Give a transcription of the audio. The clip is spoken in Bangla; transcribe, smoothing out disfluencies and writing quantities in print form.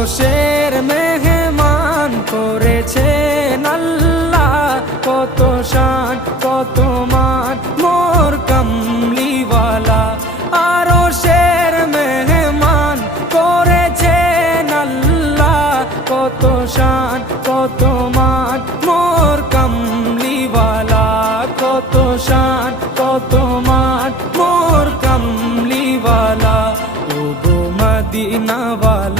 আরশের মেহমান করেছেন আল্লাহ, কত শান কত মান মোর কামলিওয়ালা। আরশের মেহমান করেছেন আল্লাহ, কত শান কত মান মোর কামলিওয়ালা, কত শান কত মান মোর কামলিওয়ালা। ও গো মদিনাওয়ালা